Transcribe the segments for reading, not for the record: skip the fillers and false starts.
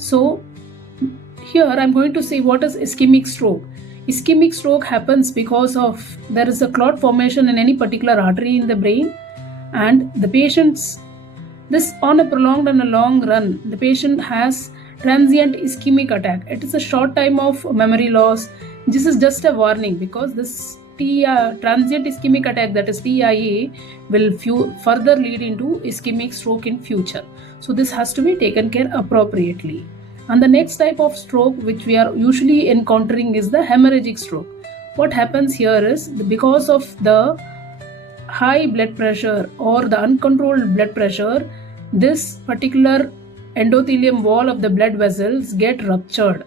So here I'm going to say what is ischemic stroke. Ischemic stroke happens because of there is a clot formation in any particular artery in the brain, and the patient's this on a prolonged and a long run, the patient has transient ischemic attack. It is a short time of memory loss. This is just a warning because this transient ischemic attack, that is TIA, will further lead into ischemic stroke in future. So this has to be taken care appropriately. And the next type of stroke which we are usually encountering is the hemorrhagic stroke. What happens here is because of the high blood pressure or the uncontrolled blood pressure, this particular endothelium wall of the blood vessels get ruptured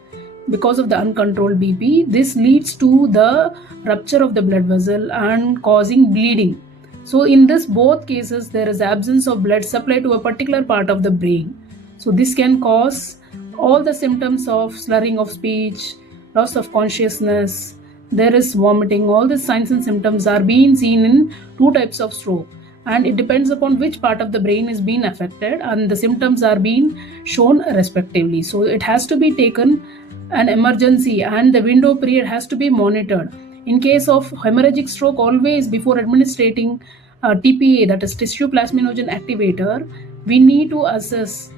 because of the uncontrolled BP. This leads to the rupture of the blood vessel and causing bleeding. So in this both cases, there is absence of blood supply to a particular part of the brain. So this can cause all the symptoms of slurring of speech, loss of consciousness, there is vomiting. All these signs and symptoms are being seen in two types of stroke, and it depends upon which part of the brain is being affected, and the symptoms are being shown respectively. So it has to be taken an emergency, and the window period has to be monitored. In case of hemorrhagic stroke, always before administrating TPA, that is tissue plasminogen activator, we need to assess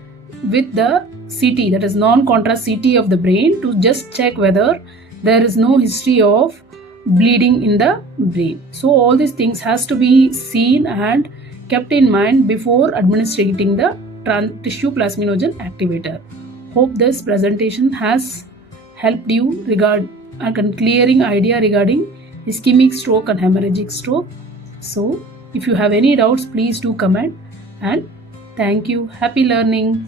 with the CT, that is non-contrast CT of the brain, to just check whether there is no history of bleeding in the brain. So all these things has to be seen and kept in mind before administrating the tissue plasminogen activator. Hope this presentation has helped you regard a clearing idea regarding ischemic stroke and hemorrhagic stroke. So if you have any doubts, please do comment, and thank you. Happy learning.